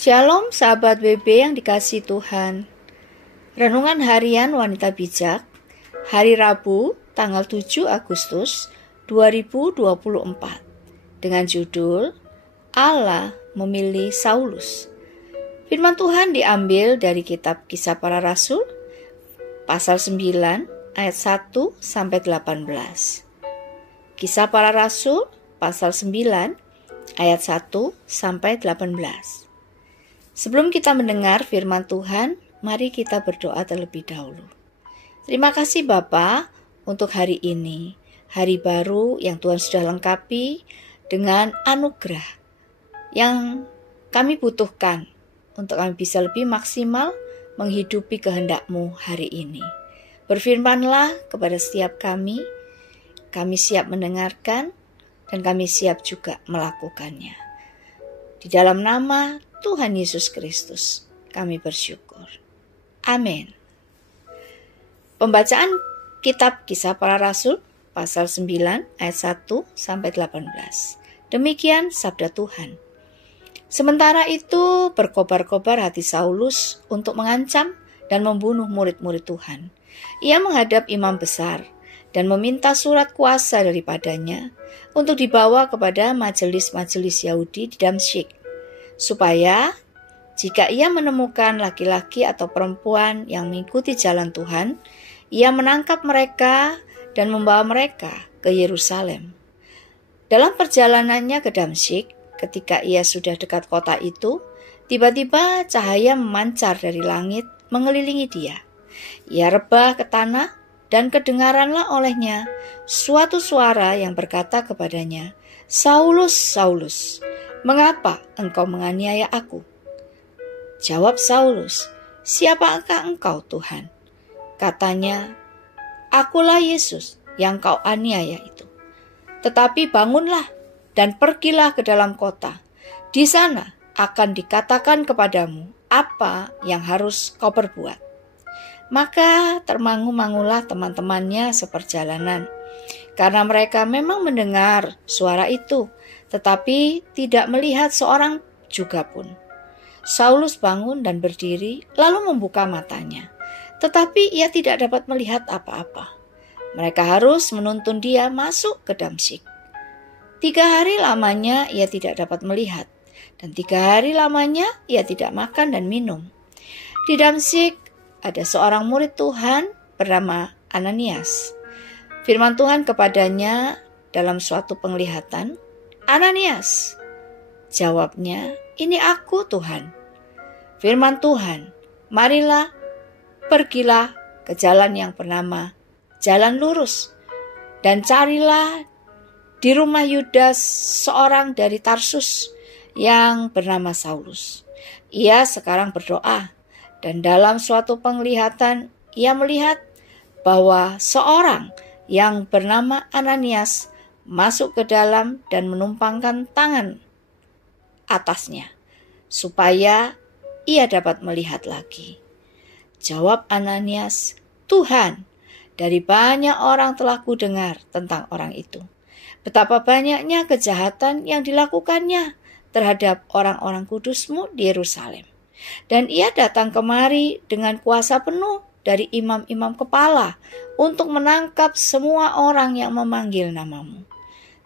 Shalom sahabat WB yang dikasihi Tuhan. Renungan harian wanita bijak, hari Rabu tanggal 7 Agustus 2024 dengan judul Allah memilih Saulus. Firman Tuhan diambil dari kitab Kisah Para Rasul pasal 9 ayat 1 sampai 18. Kisah Para Rasul pasal 9 ayat 1 sampai 18. Sebelum kita mendengar firman Tuhan, mari kita berdoa terlebih dahulu. Terima kasih Bapa untuk hari ini, hari baru yang Tuhan sudah lengkapi dengan anugerah yang kami butuhkan untuk kami bisa lebih maksimal menghidupi kehendak-Mu hari ini. Berfirmanlah kepada setiap kami siap mendengarkan dan kami siap juga melakukannya. Di dalam nama Tuhan Yesus Kristus, kami bersyukur. Amin. Pembacaan kitab Kisah Para Rasul, pasal 9 ayat 1 sampai 18. Demikian sabda Tuhan. Sementara itu berkobar-kobar hati Saulus untuk mengancam dan membunuh murid-murid Tuhan. Ia menghadap imam besar dan meminta surat kuasa daripadanya untuk dibawa kepada majelis-majelis Yahudi di Damsyik, supaya jika ia menemukan laki-laki atau perempuan yang mengikuti jalan Tuhan, ia menangkap mereka dan membawa mereka ke Yerusalem. Dalam perjalanannya ke Damsyik, ketika ia sudah dekat kota itu, tiba-tiba cahaya memancar dari langit mengelilingi dia. Ia rebah ke tanah dan kedengaranlah olehnya suatu suara yang berkata kepadanya, "Saulus, Saulus, mengapa engkau menganiaya aku?" Jawab Saulus, "Siapakah engkau, Tuhan?" Katanya, "Akulah Yesus yang kau aniaya itu. Tetapi bangunlah dan pergilah ke dalam kota. Di sana akan dikatakan kepadamu apa yang harus kau perbuat." Maka termangu-mangulah teman-temannya seperjalanan, karena mereka memang mendengar suara itu, tetapi tidak melihat seorang juga pun. Saulus bangun dan berdiri, lalu membuka matanya, tetapi ia tidak dapat melihat apa-apa. Mereka harus menuntun dia masuk ke Damsyik. 3 hari lamanya ia tidak dapat melihat, dan 3 hari lamanya ia tidak makan dan minum. Di Damsyik ada seorang murid Tuhan bernama Ananias. Firman Tuhan kepadanya dalam suatu penglihatan, "Ananias." Jawabnya, "Ini aku, Tuhan." Firman Tuhan, "Marilah, pergilah ke jalan yang bernama Jalan Lurus, dan carilah di rumah Yudas seorang dari Tarsus yang bernama Saulus. Ia sekarang berdoa, dan dalam suatu penglihatan ia melihat bahwa seorang yang bernama Ananias masuk ke dalam dan menumpangkan tangan atasnya, supaya ia dapat melihat lagi." Jawab Ananias, "Tuhan, dari banyak orang telah kudengar tentang orang itu, betapa banyaknya kejahatan yang dilakukannya terhadap orang-orang kudus-Mu di Yerusalem. Dan ia datang kemari dengan kuasa penuh dari imam-imam kepala untuk menangkap semua orang yang memanggil nama-Mu.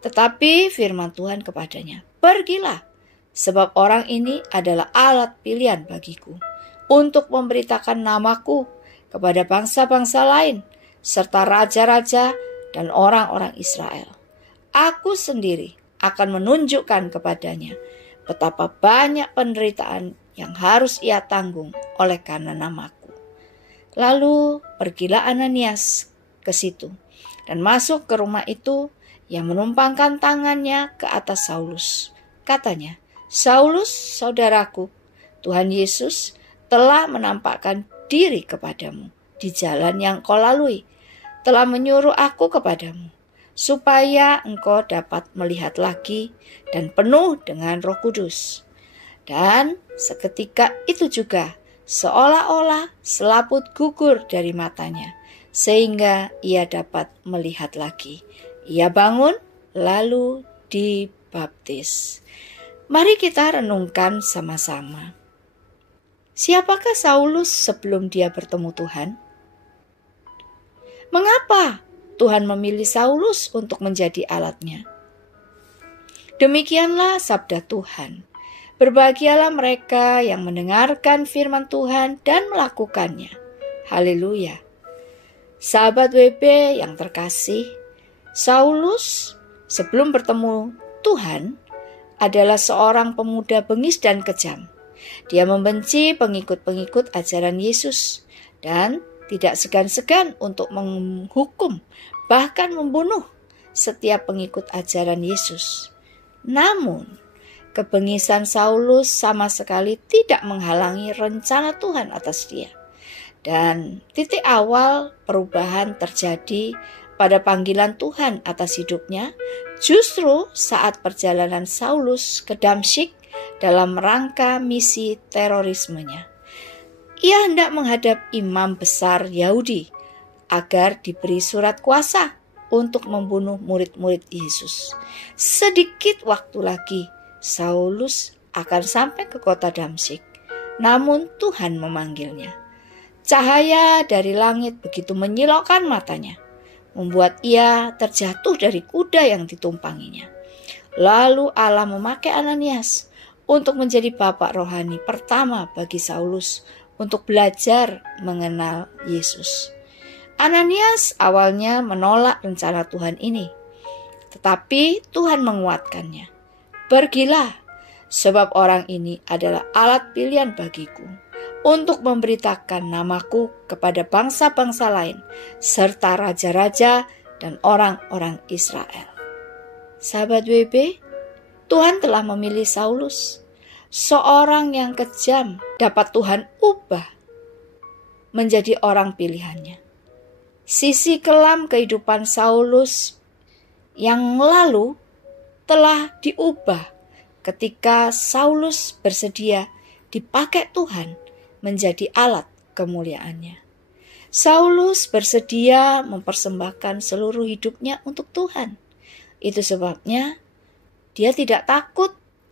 Tetapi firman Tuhan kepadanya, 'Pergilah, sebab orang ini adalah alat pilihan bagiku untuk memberitakan namaku kepada bangsa-bangsa lain, serta raja-raja dan orang-orang Israel. Aku sendiri akan menunjukkan kepadanya betapa banyak penderitaan yang harus ia tanggung oleh karena namaku.' Lalu pergilah Ananias ke situ dan masuk ke rumah itu. Ia menumpangkan tangannya ke atas Saulus. Katanya, 'Saulus, saudaraku, Tuhan Yesus telah menampakkan diri kepadamu di jalan yang kau lalui, telah menyuruh aku kepadamu, supaya engkau dapat melihat lagi dan penuh dengan Roh Kudus.' Dan seketika itu juga seolah-olah selaput gugur dari matanya, sehingga ia dapat melihat lagi. Ia bangun lalu dibaptis. Mari kita renungkan sama-sama. Siapakah Saulus sebelum dia bertemu Tuhan? Mengapa Tuhan memilih Saulus untuk menjadi alatnya? Demikianlah sabda Tuhan. Berbahagialah mereka yang mendengarkan firman Tuhan dan melakukannya. Haleluya. Sahabat WB yang terkasih, Saulus sebelum bertemu Tuhan adalah seorang pemuda bengis dan kejam. Dia membenci pengikut-pengikut ajaran Yesus dan tidak segan-segan untuk menghukum, bahkan membunuh setiap pengikut ajaran Yesus. Namun, kebengisan Saulus sama sekali tidak menghalangi rencana Tuhan atas dia. Dan titik awal perubahan terjadi pada panggilan Tuhan atas hidupnya justru saat perjalanan Saulus ke Damsyik dalam rangka misi terorismenya. Ia hendak menghadap imam besar Yahudi agar diberi surat kuasa untuk membunuh murid-murid Yesus. Sedikit waktu lagi Saulus akan sampai ke kota Damsyik. Namun Tuhan memanggilnya. Cahaya dari langit begitu menyilaukan matanya, membuat ia terjatuh dari kuda yang ditumpanginya. Lalu Allah memakai Ananias untuk menjadi bapak rohani pertama bagi Saulus untuk belajar mengenal Yesus. Ananias awalnya menolak rencana Tuhan ini, tetapi Tuhan menguatkannya. Pergilah, sebab orang ini adalah alat pilihan bagiku untuk memberitakan namaku kepada bangsa-bangsa lain, serta raja-raja dan orang-orang Israel. Sahabat WB, Tuhan telah memilih Saulus, seorang yang kejam dapat Tuhan ubah menjadi orang pilihannya. Sisi kelam kehidupan Saulus yang lalu telah diubah ketika Saulus bersedia dipakai Tuhan menjadi alat kemuliaannya. Saulus bersedia mempersembahkan seluruh hidupnya untuk Tuhan. Itu sebabnya dia tidak takut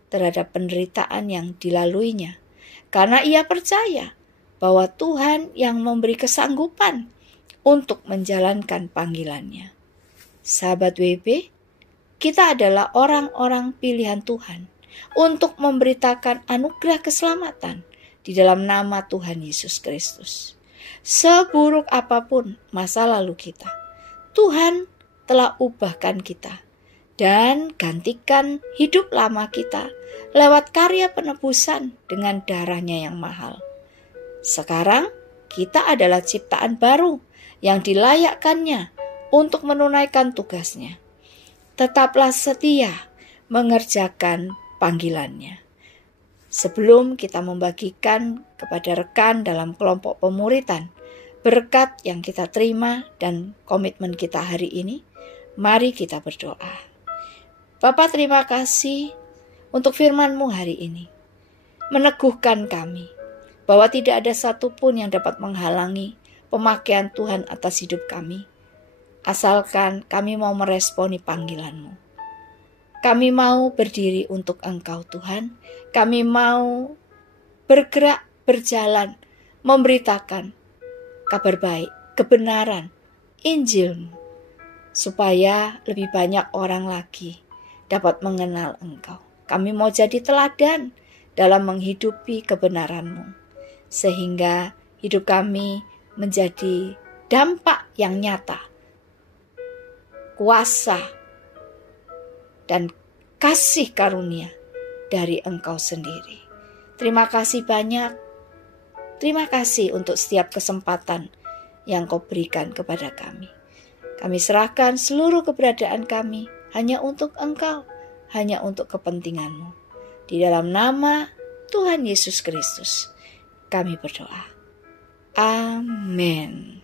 terhadap penderitaan yang dilaluinya, karena ia percaya bahwa Tuhan yang memberi kesanggupan untuk menjalankan panggilannya. Sahabat WB, kita adalah orang-orang pilihan Tuhan untuk memberitakan anugerah keselamatan di dalam nama Tuhan Yesus Kristus. Seburuk apapun masa lalu kita, Tuhan telah ubahkan kita dan gantikan hidup lama kita lewat karya penebusan dengan darahnya yang mahal. Sekarang kita adalah ciptaan baru yang dilayakkannya untuk menunaikan tugasnya. Tetaplah setia mengerjakan panggilannya. Sebelum kita membagikan kepada rekan dalam kelompok pemuritan berkat yang kita terima dan komitmen kita hari ini, mari kita berdoa. Bapa, terima kasih untuk firman-Mu hari ini. Meneguhkan kami bahwa tidak ada satupun yang dapat menghalangi pemakaian Tuhan atas hidup kami, asalkan kami mau meresponi panggilan-Mu. Kami mau berdiri untuk Engkau Tuhan, kami mau bergerak, berjalan, memberitakan kabar baik, kebenaran, Injil-Mu, supaya lebih banyak orang lagi dapat mengenal Engkau. Kami mau jadi teladan dalam menghidupi kebenaran-Mu, sehingga hidup kami menjadi dampak yang nyata, kuasa dan kasih karunia dari Engkau sendiri. Terima kasih banyak. Terima kasih untuk setiap kesempatan yang Kau berikan kepada kami. Kami serahkan seluruh keberadaan kami hanya untuk Engkau, hanya untuk kepentingan-Mu. Di dalam nama Tuhan Yesus Kristus, kami berdoa. Amin.